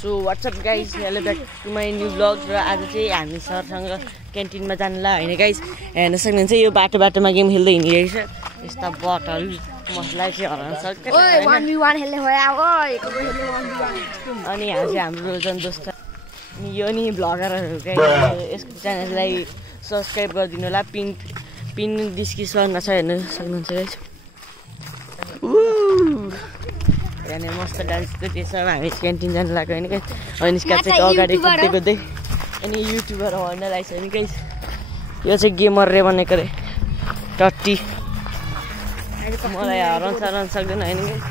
So what's up guys, hello back to my new blog. र आज चाहिँ हामी सरसँग क्यान्टिनमा जानुला होइन गाइज। हेर्न सक्नुहुन्छ यो बाटोमा गेम खेल्दै हिँडिरहेछ। यस्ता बटहरू मसलाई चाहिँ हराउन सक्छ। अनि यहाँ चाहिँ हाम्रो जन दोस्त अनि यो नि भ्लगरहरू गाइज। यसको च्यानललाई सब्सक्राइब गरिदिनु होला। पिन डिस्क्रिप्सनमा छ, हेर्न सक्नुहुन्छ गाइज। यहाँनिर मस्त डान्स त्यसमा हामी क्यान्टिन जानु लाग्यो होइन गाइस। अनिस्का चाहिँ अगाडि कुद्दै अनि युट्युबर भन्न लागेको छ नि गाइस। यो चाहिँ गेमरले बनेको रे टट्टी। मलाई हराउन सक्दैन होइन गाइस।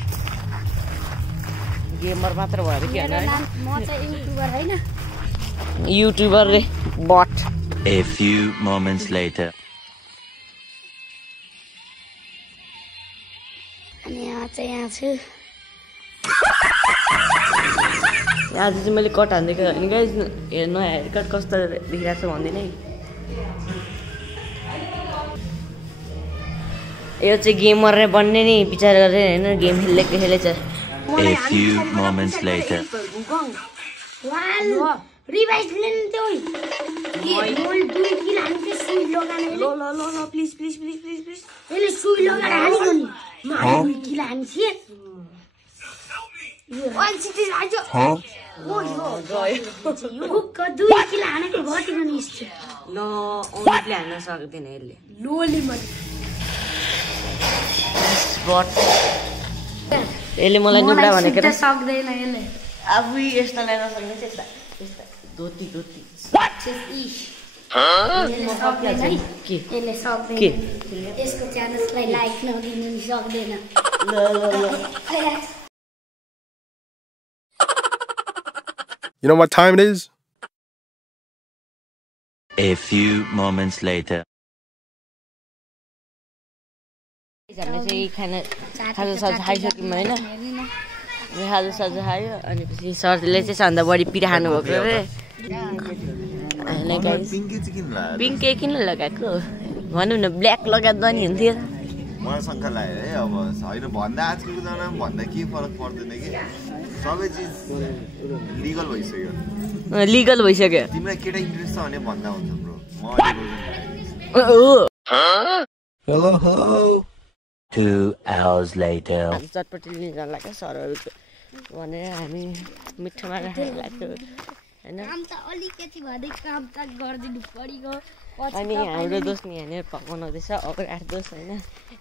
गेमर मात्र भएर के होइन, युट्युबर रे but. A few moments later. अनि यहाँ छु। आज चाहिँ मैले कट हानिदिएको होइन गाइस। हेर्नु हेयर कट कस्तो देखिरहेको छ भन्दिनँ है। यो चाहिँ गेमरले बन्ने नि विचार गरेर होइन, गेम खेलेछ। A few moments later. Revise लिनु त्यो मोल 2 किलो हान्थे सुई लगाने। ल प्लिज यसले सुई लगाएर हानेको नि। म 2 किलो हान्थे। वान सिटी आज ओ यो को 2 किलो हानेको घटेको नि यस्तो। ल ओनली हान्न सक्दैन यसले। लोली म बट यसले मलाई नुब्रा भनेको त सक्दैन यसले। अब यस्तो ल्याउन सक्ने चाहिँ यस्ता धोती यसले सक्दैन। यसको च्यानललाई लाइक नदिनु नि सक्दैन। You know what time it is? A few moments later. हामीले चाहिँ खाजासाजा खाइसक्यौँ होइन। खाजासाजा खायो अनि पछि सरले चाहिँ सबभन्दा बढी पिरा खानुभएको रे। पिङ्कै किन लगाएको भनौँ न, ब्ल्याक लगाउँदा नि हुन्थ्यो। मलाई शङ्का लाग्यो है। अब होइन भन्दा आजकलको जमानामा भन्दा के फरक पर्दैन कि सबै चिज लिगल भइसक्यो। तिमीलाई केटा इन्ट्रेस्ट छ भने भन्दा हुन्छ ब्रो। Hello. 2 hours later. चटपटी लिन जानु लाग्यो सरहरू भनेर हामी मिठोमा राखेर लाग्यो होइन। काम त अलिकति भदै काम त गर्दिनु परेको। अनि हाम्रो दोस्त नि यहाँनिर पकाउनुहुँदैछ अग्राट दोस्त होइन।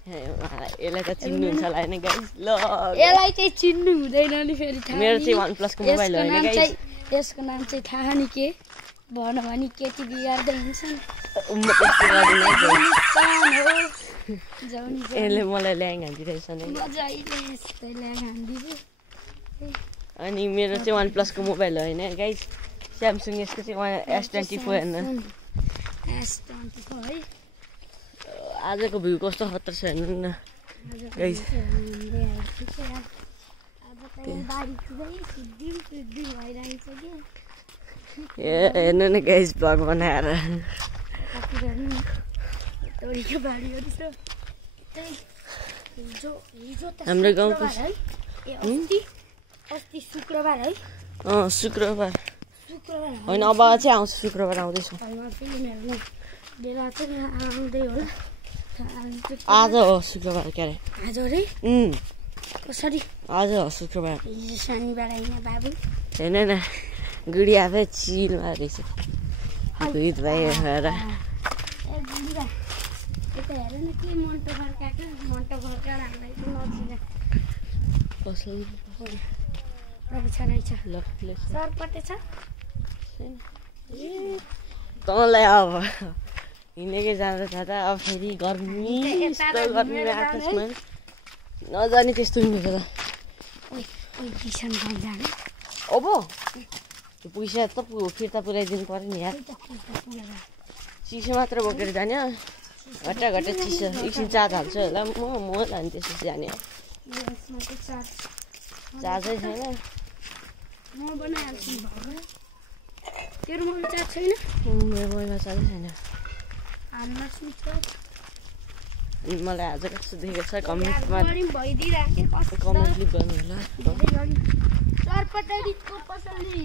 यसलाई त चिन्नुहुन्छ होला होइन गाइस। ल यसलाई चाहिँ चिन्नु हुँदैन नि फेरि। मेरो चाहिँ OnePlus को मोबाइल हो होइन गाइस। यसको नाम चाहिँ थाहा नि के भन भने केटी बिगार्दै हुन्छ नि। यसले मलाई ल्याङ हान्दिरहेछ नि। अनि मेरो चाहिँ OnePlus को मोबाइल हो होइन गाइस। स्यामसङ यसको चाहिँ S24 हेर्नु। S24 है। आजको भ्यू कस्तो खतर छ हेर्नु न गाइस। हेर्नु न गाइस भ्लग बनाएर। हाम्रो गाउँको अस्ति शुक्रबार है। शुक्रबार होइन, अब चाहिँ आउँछ शुक्रबार आउँदैछ। आज हो शुक्रबार क्यारे। आज रे कसरी आज हो शुक्रबार। हिजो शनिबार होइन बाबु। हेर्न न गुडी आफै चिलमा रहेछ। गीत भाइ हेर तँलाई अब हिँडेकै जाँदा अब फेरि गर्मी आकाशमा नजाने त्यस्तो हुन्छ त। अब त्यो पैसा त फिर्ता पुऱ्याइदिनु पर्यो नि यार। चिसो मात्र बोकेर जाने घट्टा चिसो एकछिन चार्ज हाल्छु होला। म लाने त्यसपछि जाने। चार्जै छैन। तेरो मोबाइल चार्ज छैन? मेरो मोबाइलमा चार्जै छैन। मलाई आज कस्तो देखेको छ कमेन्टमा कमेन्ट क्लिक गर्नु होला। चरपटेरीको पसलले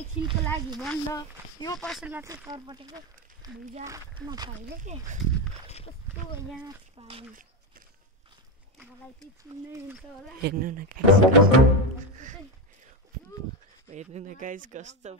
एकछिनको लागि बन्द यो पसलमा चाहिँ चरपटेको भुजा नपाइले के कस्तो यहाँ पाउने मलाई चाहिँ चिन्नै हुन्छ होला हेर्नु न गाइस कस्तो